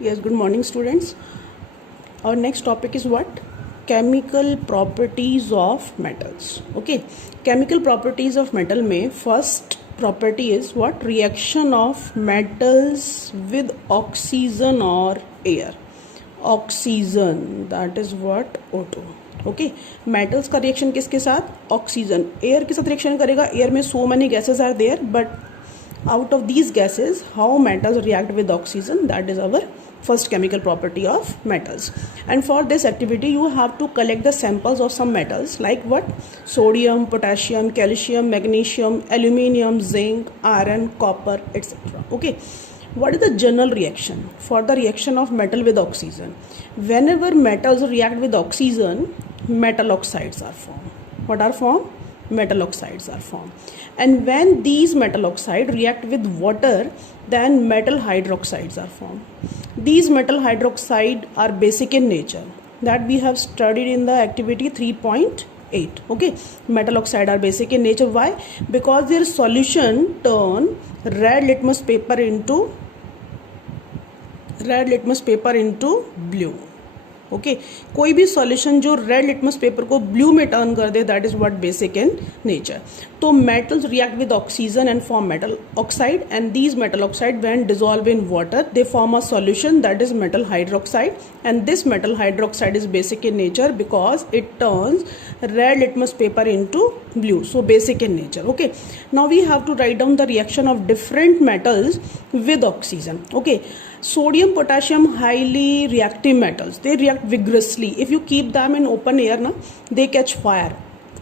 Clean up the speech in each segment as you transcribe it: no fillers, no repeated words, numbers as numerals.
Yes, good morning, students. Our next topic is what? Chemical properties of metals. Okay, chemical properties of metal में first property is what? Reaction of metals with oxygen or air. Oxygen, that is what? O2. Okay metals का reaction किसके साथ? Oxygen. Air के साथ reaction करेगा. Air में so many gases are there, but out of these gases how metals react with oxygen, that is our first chemical property of metals. And for this activity you have to collect the samples of some metals like what? Sodium, potassium, calcium, magnesium, aluminium, zinc, iron, copper, etc. Okay, what is the general reaction for the reaction of metal with oxygen? Whenever metals react with oxygen, metal oxides are formed. What are formed? Metal oxides are formed. And when these metal oxide react with water, then metal hydroxides are formed. These metal hydroxide are basic in nature, that we have studied in the activity 3.8. okay, metal oxide are basic in nature. Why? Because their solution turn red litmus paper into blue. Okay कोई भी solution जो red litmus paper को blue में turn कर दे, that is what basic in nature. तो metals react with oxygen and form metal oxide, and these metal oxide when dissolve in water they form a solution that is metal hydroxide, and this metal hydroxide is basic in nature because it turns red litmus paper into blue, so basic in nature. Okay, now we have to write down the reaction of different metals with oxygen. Okay, sodium, potassium, highly reactive metals, they react vigorously. If you keep them in open air na, they catch fire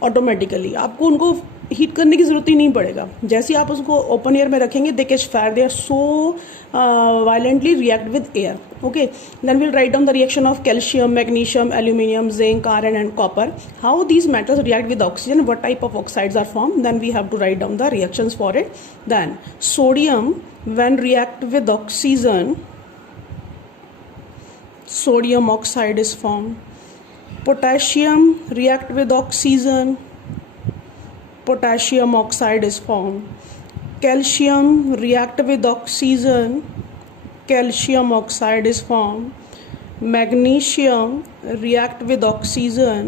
automatically. आपको उनको heat करने की जरूरत ही नहीं पड़ेगा. जैसे आप उसको ओपन एयर में रखेंगे, they catch fire. They are so violently react with air. Okay, then we'll write down the reaction of calcium, magnesium, aluminium, zinc, iron and copper. How these metals react with oxygen, what type of oxides are formed, then we have to write down the reactions for it. Then sodium, when react with oxygen, sodium oxide is formed. Potassium react with oxygen, potassium oxide is formed. Calcium react with oxygen, calcium oxide is formed. Magnesium react with oxygen,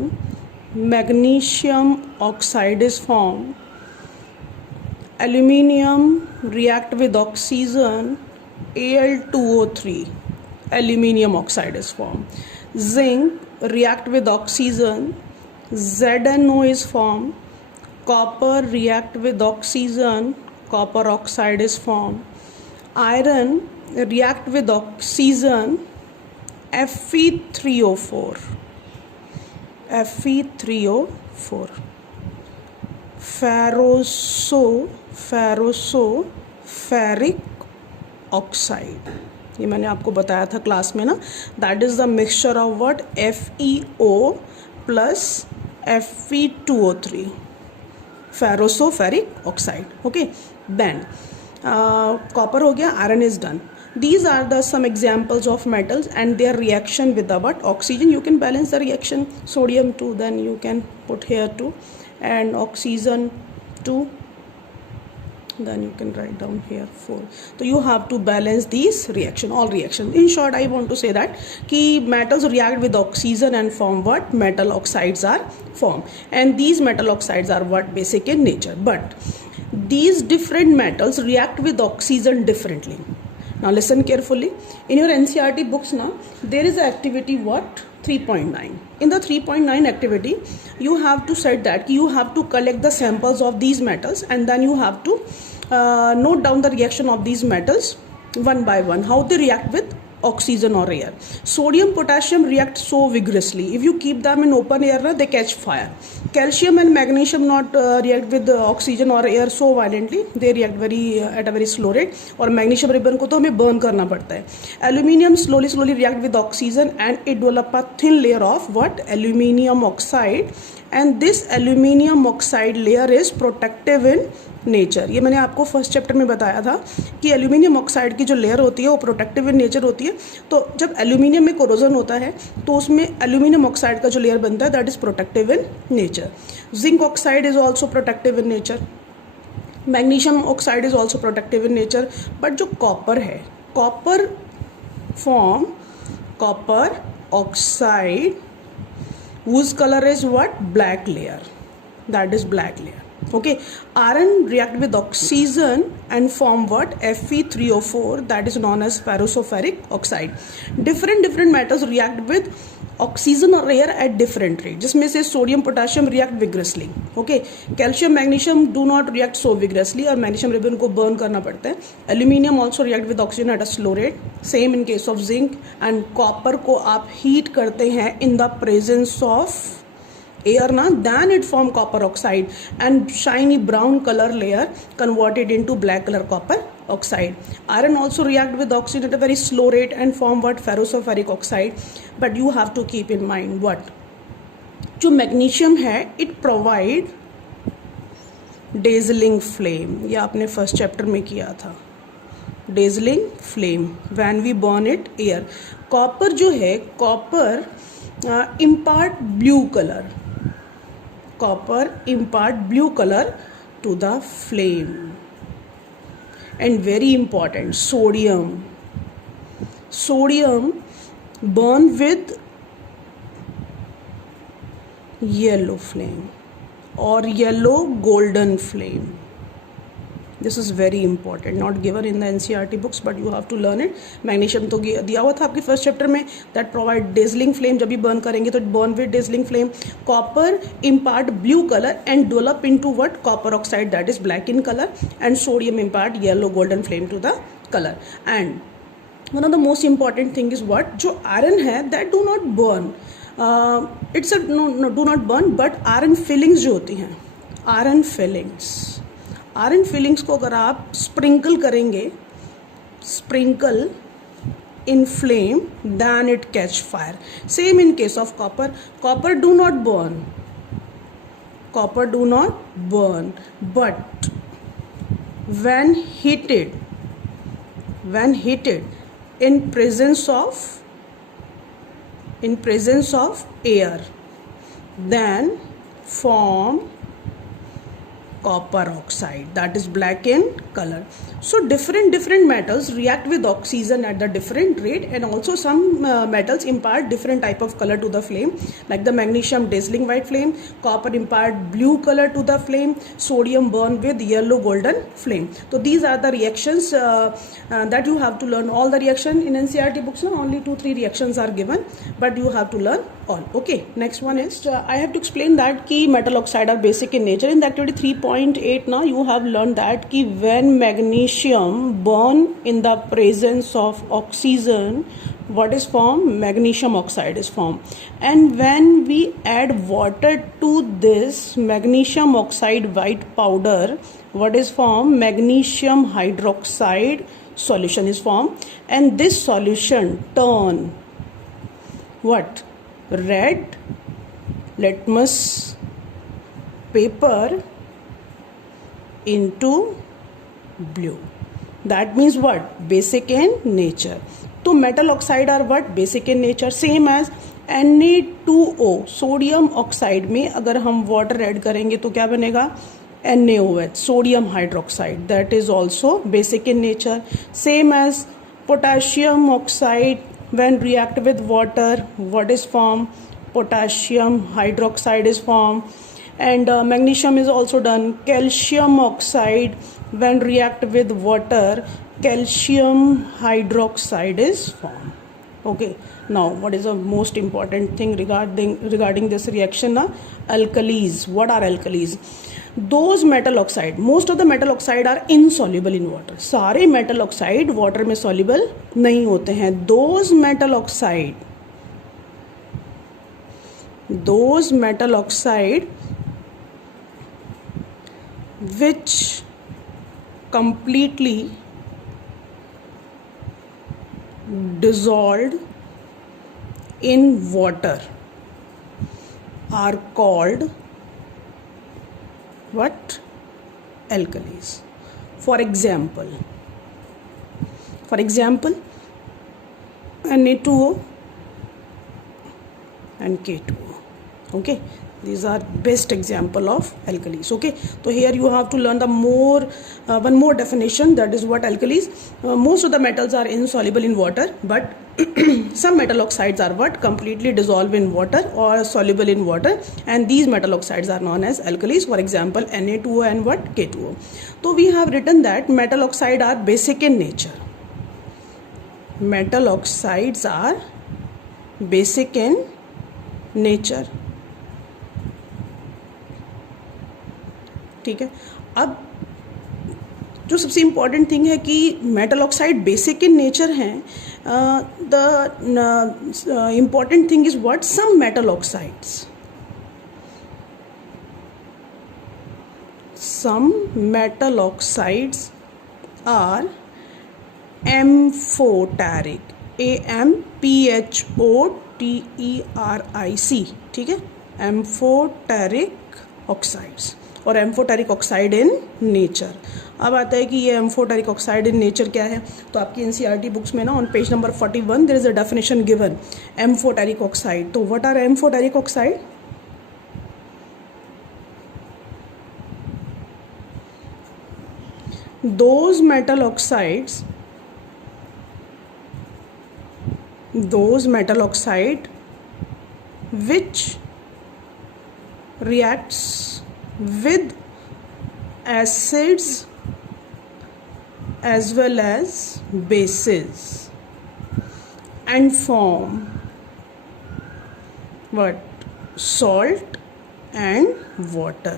magnesium oxide is formed. Aluminium react with oxygen, Al2O3, aluminium oxide is formed. Zinc react with oxygen, ZnO is formed. Copper react with oxygen, copper oxide is formed. Iron react with oxygen, Fe3O4, Fe3O4. Ferric oxide, ये मैंने आपको बताया था class में ना, that is the mixture of what? FeO plus Fe2O3, ferrosoferric oxide. Okay, then copper हो गया, iron is done. These are the some examples of metals and their reaction with the what? Oxygen. You can balance the reaction. Sodium 2, then you can put here 2, and oxygen 2, then you can write down here 4. So you have to balance these reaction, all reactions. In short, I want to say that ki metals react with oxygen and form what? Metal oxides are formed, and these metal oxides are what? Basic in nature. But these different metals react with oxygen differently. Now listen carefully. In your NCERT books now, there is an activity what? 3.9. In the 3.9 activity, you have to set that you have to collect the samples of these metals, and then you have to note down the reaction of these metals one by one, how they react with oxygen or air. Sodium, potassium react so vigorously. If you keep them in open air, they catch fire. Calcium and magnesium not react with oxygen or air so violently. They react at a very slow rate. और magnesium ribbon को तो हमें burn करना पड़ता है. Aluminium slowly react with oxygen and it develop a thin layer of what? Aluminium oxide. And this aluminium oxide layer is protective in nature. ये मैंने आपको फर्स्ट चैप्टर में बताया था कि एल्यूमिनियम ऑक्साइड की जो लेयर होती है वो प्रोटेक्टिव इन नेचर होती है. तो जब एल्यूमिनियम में कोरोजन होता है तो उसमें एल्यूमिनियम ऑक्साइड का जो लेयर बनता है that is protective in nature. Zinc oxide is also protective in nature. Magnesium oxide is also protective in nature. But जो कॉपर है, copper form copper oxide whose color is what? Black layer. That is black layer. Okay, iron react with oxygen and form what? Fe3O4, that is known as ferrosulfuric oxide. Different metals react with oxygen or air at different rate. जिसमें से sodium potassium react vigorously. Okay, calcium magnesium do not react so vigorously और magnesium ribbon को burn करना पड़ता है. Aluminium also react with oxygen at a slow rate. Same in case of zinc. And copper को आप heat करते हैं in the presence of air na, then it form copper oxide and shiny brown color layer converted into black color copper oxide. Iron also react with oxygen at a very slow rate and form what? Ferrosulfuric oxide. But you have to keep in mind what? जो magnesium है it provide dazzling flame. ये आपने first chapter में किया था. Dazzling flame when we burn it air. Copper जो है copper impart blue color. Copper impart blue color to the flame. And very important, sodium burn with yellow flame or yellow golden flame. This is very important, not given in the NCERT books, but you have to learn it. Magnesium तो दिया हुआ था आपके first chapter में. That provide dazzling flame. जब भी burn करेंगे तो burn with dazzling flame. Copper impart blue colour and develop into what? Copper oxide, that is black in colour. And sodium impart yellow golden flame to the colour. And one of the most important thing is what? जो iron है that do not burn. It's do not burn, but iron filings जो होती हैं, iron filings को अगर आप sprinkle करेंगे, sprinkle in flame, then it catch fire. Same in case of copper. Copper do not burn, but when heated in presence of air, then form copper oxide, that is black in color. So different metals react with oxygen at the different rate, and also some metals impart different type of color to the flame, like the magnesium dazzling white flame, copper impart blue color to the flame, sodium burn with yellow golden flame. So these are the reactions that you have to learn. All the reaction in NCERT books, no, only 2-3 reactions are given, but you have to learn all. Okay, next one is I have to explain that key metal oxide are basic in nature. In the activity 3.8 now you have learned that ki when magnesium burn in the presence of oxygen, what is formed? Magnesium oxide is formed. And when we add water to this magnesium oxide white powder, what is formed? Magnesium hydroxide solution is formed, and this solution turn what? Red litmus paper into blue. That means what? Basic in nature. तो metal oxide are what? Basic in nature. Same as Na2O, sodium oxide में अगर हम water add करेंगे तो क्या बनेगा? NaOH, sodium hydroxide, that is also basic in nature. Same as potassium oxide, when react with water, what is formed? Potassium hydroxide is formed. And magnesium is also done. Calcium oxide, when react with water, calcium hydroxide is formed. Okay, now what is the most important thing regarding this reaction? Alkalis. What are alkalis? Those metal oxide, most of the metal oxide are insoluble in water. सारे metal oxide water में soluble नहीं होते हैं. Those metal oxide which completely dissolved in water are called what? Alkalis. For example, Na2O and K2O. Okay, These are best example of alkalis. Okay, so here you have to learn the one more definition, that is what alkalis. Most of the metals are insoluble in water, but some metal oxides are what completely dissolved in water or soluble in water, and these metal oxides are known as alkalis. For example, Na2O and what K2O. So we have written that metal oxide are basic in nature. Metal oxides are basic in nature. ठीक है, अब जो सबसे important thing है कि metal oxide basic in nature हैं, the important thing is what, some metal oxides, some metal oxides are amphoteric, AMPHOTERIC, ठीक है, एम्फोटेरिक ऑक्साइड्स और एम्फोटेरिक ऑक्साइड इन नेचर. अब आता है कि ये एम्फोटेरिक ऑक्साइड इन नेचर क्या है. तो आपकी एनसीईआरटी बुक्स में ना on page number 41 there is a definition given, amphoteric oxide. तो what are amphoteric oxide? those metal oxide which reacts with acids as well as bases and form what, salt and water.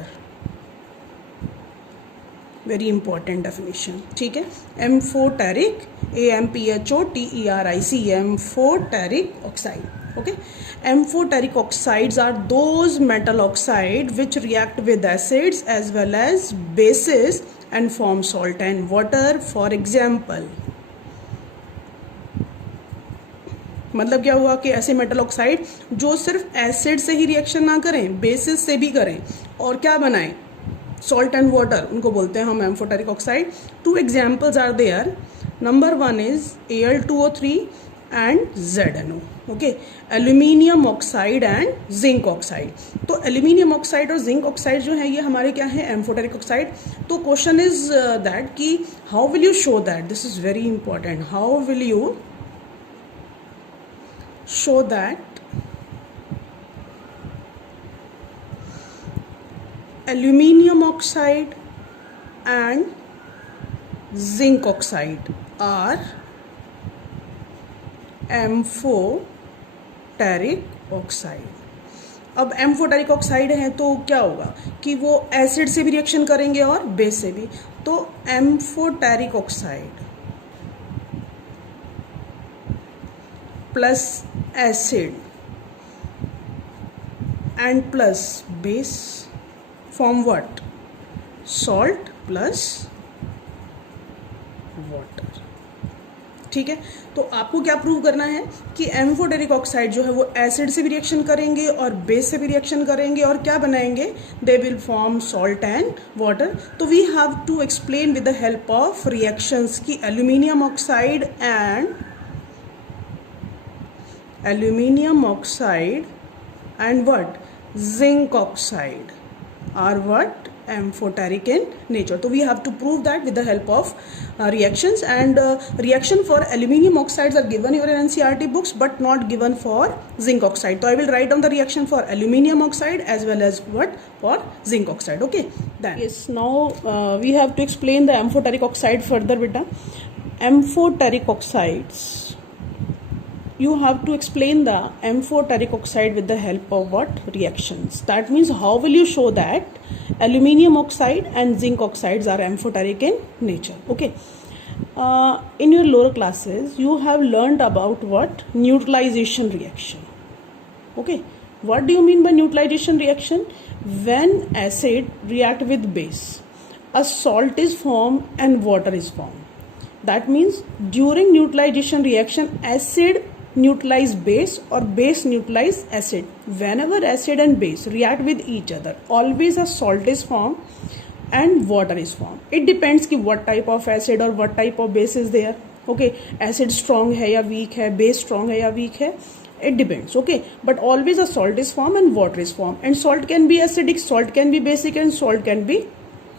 Very important definition. ठीक है, amphoteric, AMPHOTERIC, amphoteric oxide. Okay, amphoteric oxides are those metal oxide which react with acids as well as bases and form salt and water. For example, मतलब क्या हुआ कि ऐसे metal oxide जो सिर्फ acid से ही रिएक्शन ना करें, बेसिस से भी करें और क्या बनाएं, सॉल्ट एंड वाटर, उनको बोलते हैं हम amphoteric oxide. 2 examples are there. Number 1 is Al2O3 and ZNO. Okay, aluminium oxide and zinc oxide. तो एल्यूमिनियम ऑक्साइड और जिंक ऑक्साइड जो है ये हमारे क्या है, एम्फोटेरिक ऑक्साइड. तो क्वेश्चन इज दैट कि how will you show that, this is very important, how will you show that aluminium oxide and zinc oxide are amphoteric oxide. अब एम्फोटेरिक ऑक्साइड हैं तो क्या होगा कि वो एसिड से भी रिएक्शन करेंगे और बेस से भी. तो amphoteric oxide plus acid and plus base form what, salt plus water. ठीक है, तो आपको क्या प्रूव करना है कि एम्फोटेरिक ऑक्साइड जो है वो एसिड से भी रिएक्शन करेंगे और बेस से भी रिएक्शन करेंगे और क्या बनाएंगे, they will form salt and water. तो we have to explain with the help of reactions की aluminium oxide and what, zinc oxide are what, amphoteric in nature. So we have to prove that with the help of reactions, and reaction for aluminium oxides are given in your NCERT books but not given for zinc oxide. So I will write down the reaction for aluminium oxide as well as what, for zinc oxide. Okay, then yes, now we have to explain the amphoteric oxide further. Beta, amphoteric oxides, you have to explain the amphoteric oxide with the help of what, reactions. That means how will you show that aluminium oxide and zinc oxides are amphoteric in nature. Okay, in your lower classes you have learned about what, neutralization reaction. Okay, what do you mean by neutralization reaction? When acid react with base, a salt is formed and water is formed. That means during neutralization reaction, acid neutralize base or base neutralize acid. Whenever acid and base react with each other, always a salt is formed and water is formed. It depends कि what type of acid or what type of base is there. Okay, acid strong है या weak है, base strong है या weak है. It depends, okay, but always a salt is formed and water is formed, and salt can be acidic, salt can be basic, and salt can be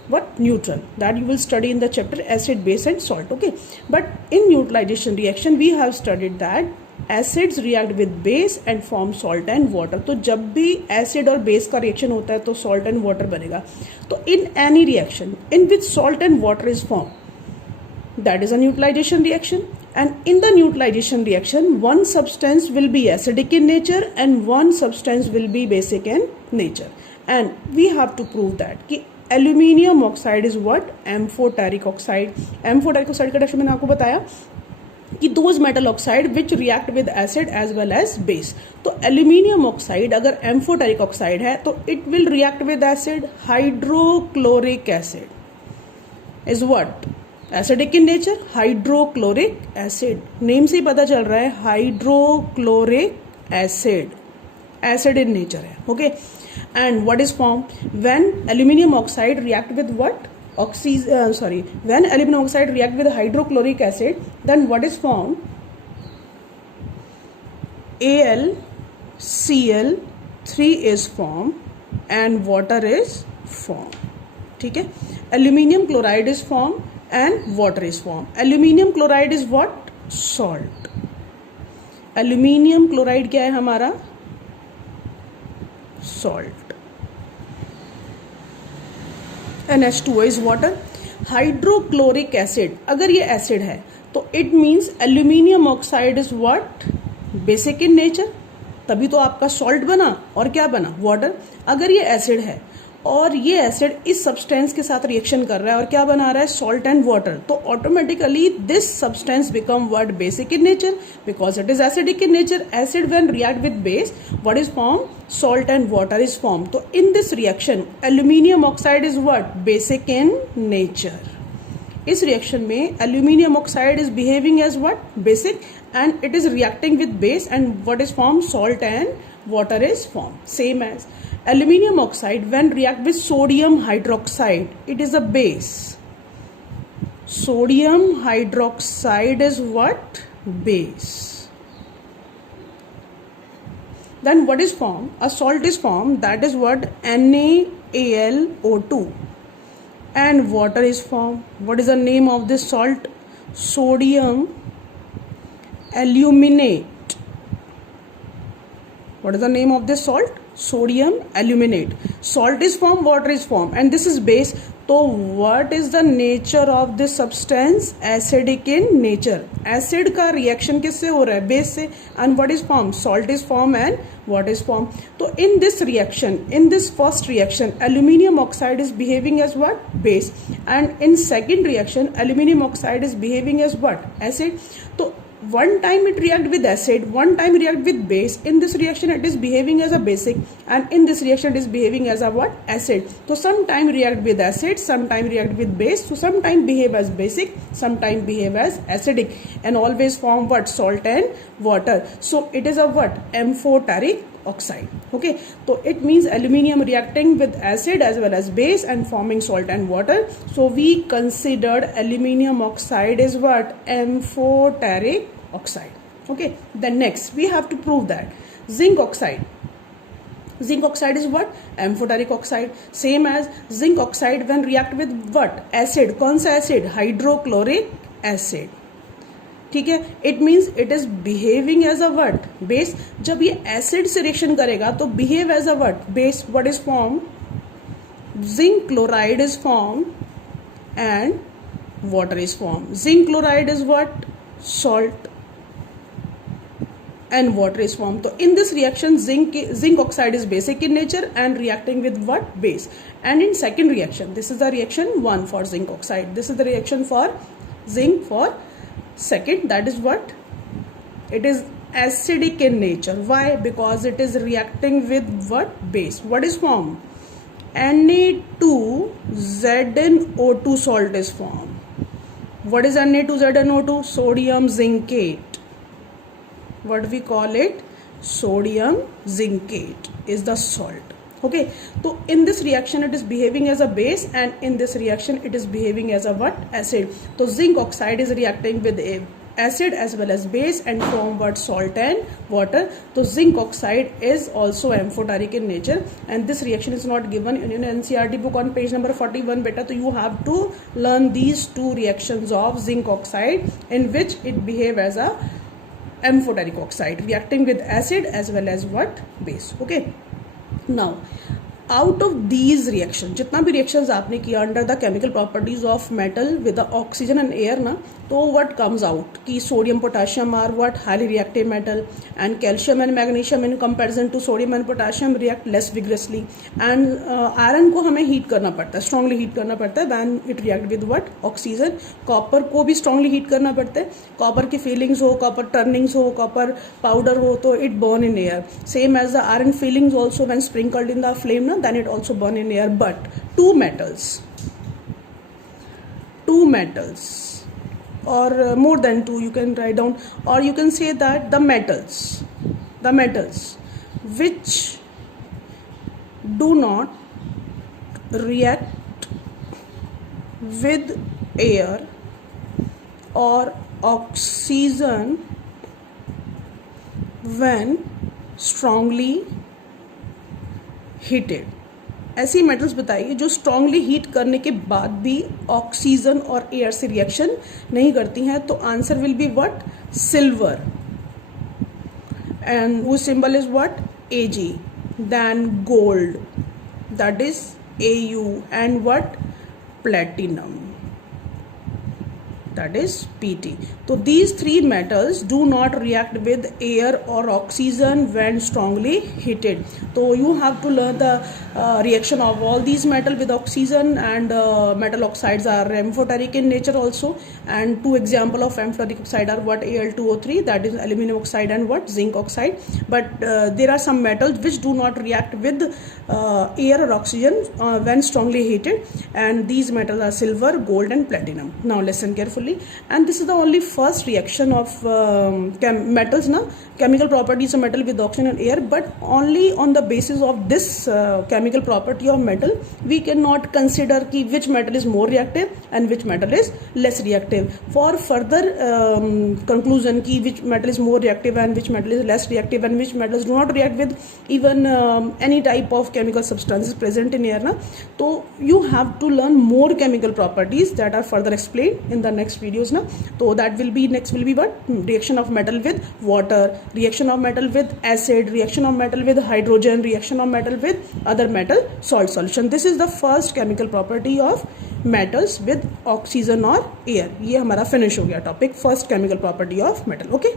what, neutral. That you will study in the chapter acid, base and salt, okay. But in neutralization reaction we have studied that acids react with base and form salt and water. तो जब भी acid और base का reaction होता है तो salt and water बनेगा. तो in any reaction in which salt and water is formed, that is a neutralization reaction. And in the neutralization reaction, one substance will be acidic in nature and one substance will be basic in nature. And we have to prove that कि aluminium oxide is what, amphoteric oxide. Amphoteric oxide का definition मैंने आपको बताया कि those metal oxide which react with acid as well as base. तो aluminium oxide अगर amphoteric oxide है तो it will react with acid. Hydrochloric acid is what, acidic in nature. Hydrochloric acid, name से ही पता चल रहा है, hydrochloric acid, acid in nature है, okay. And what is formed when aluminium oxide react with what, when aluminum oxide react with hydrochloric acid, then what is formed, AlCl3 is formed and water is formed, ठीक है. Aluminium chloride is formed and water is formed. Aluminium chloride is what, salt. Aluminium chloride क्या है हमारा, salt. And H2O is water. Hydrochloric acid, अगर ये acid है तो it means aluminium oxide is what, basic in nature. तभी तो आपका salt बना और क्या बना, water. अगर ये acid है और ये एसिड इस सब्सटेंस के साथ रिएक्शन कर रहा है और क्या बना रहा है, सॉल्ट एंड वाटर, तो automatically this substance become what, basic in nature, because it is acidic in nature. Acid when react with base, what is form, salt and water is form. तो in this reaction aluminium oxide is what, basic in nature. इस reaction में aluminium oxide is behaving as what, basic, and it is reacting with base, and what is formed, salt and water is formed. Same as aluminium oxide when react with sodium hydroxide, it is a base. Sodium hydroxide is what, base. Then what is formed, a salt is formed, that is what, NaAlO2, and water is formed. What is the name of this salt, sodium aluminate. What is the name of this salt, sodium aluminate. Salt is formed, water is formed, and this is base. तो what is the nature of this substance, acidic in nature. Acid का reaction किससे हो रहा है, base से, and what is formed, salt is formed and what is formed. तो in this reaction, in this first reaction, aluminium oxide is behaving as what, base, and in second reaction aluminium oxide is behaving as what, acid. तो one time it react with acid, one time react with base. In this reaction it is behaving as a basic, and in this reaction it is behaving as a what, acid. So sometime react with acid, sometime react with base, so sometime behave as basic, sometime behave as acidic, and always form what, salt and water. So it is a what, amphoteric oxide. Okay, so it means aluminium reacting with acid as well as base and forming salt and water. So we considered aluminium oxide is what, amphoteric oxide. Okay, then next we have to prove that zinc oxide. Zinc oxide is what, amphoteric oxide. Same as zinc oxide when react with what, acid. कौन सा acid, hydrochloric acid. ठीक है, it means it is behaving as a what, base. जब ये acid से reaction करेगा तो behave as a what, base. What is form, zinc chloride is form and water is form. Zinc chloride is what, salt, and water is formed. So in this reaction zinc oxide is basic in nature and reacting with what, base. And in second reaction, this is the reaction 1 for zinc oxide, this is the reaction for zinc for second, that is what, it is acidic in nature. Why? Because it is reacting with what, base. What is formed, Na2ZnO2 salt is formed. What is Na2ZnO2, sodium zincate. What we call it, sodium zincate is the salt. Okay, so in this reaction it is behaving as a base, and in this reaction it is behaving as a what, acid. So zinc oxide is reacting with acid as well as base and form what salt and water. So zinc oxide is also amphoteric in nature, and this reaction is not given in your NCERT book on page number 41 beta. So you have to learn these two reactions of zinc oxide in which it behave as a amphoteric oxide reacting with acid as well as what base. Okay, now out of these reaction, जितना भी reactions आपने किया under the chemical properties of metal with the oxygen and air ना, तो what comes out कि sodium potassium are what highly reactive metal, and calcium and magnesium in comparison to sodium and potassium react less vigorously, and iron को हमें heat करना पड़ता है, strongly heat करना पड़ता है when it react with what oxygen. Copper को भी स्ट्रांगली हीट करना पड़ता है, कॉपर की फीलिंग्स हो, कॉपर टर्निंग्स हो, कॉपर पाउडर हो, तो it burn in air. Same as the iron filings also when sprinkled in the flame ना, then it also burn in air. But two metals or more than two, you can write down, or you can say that the metals which do not react with air or oxygen when strongly heated. ऐसी metals बताइए जो strongly heat करने के बाद भी oxygen और air से reaction नहीं करती हैं. तो answer will be what, silver, and वो symbol is what, Ag. Then gold, that is Au, and what, platinum, that is Pt. So these three metals do not react with air or oxygen when strongly heated. So you have to learn the reaction of all these metal with oxygen, and metal oxides are amphoteric in nature also. And two example of amphoteric oxide are what, Al2O3, that is aluminum oxide, and what, zinc oxide. But there are some metals which do not react with air or oxygen when strongly heated, and these metals are silver, gold, and platinum. Now listen carefully. And this is the only first reaction of metals na, chemical properties of metal with oxygen and air. But only on the basis of this chemical property of metal, we cannot consider ki which metal is more reactive and which metal is less reactive. For further conclusion ki which metal is more reactive and which metal is less reactive and which metals do not react with even any type of chemical substances present in air na, so you have to learn more chemical properties that are further explained in the next videos na. So that will be, next will be what, reaction of metal with water, reaction of metal with acid, reaction of metal with hydrogen, reaction of metal with other metal salt solution. This is the first chemical property of metals with oxygen or air. ये हमारा finish हो गया topic, first chemical property of metal. Okay.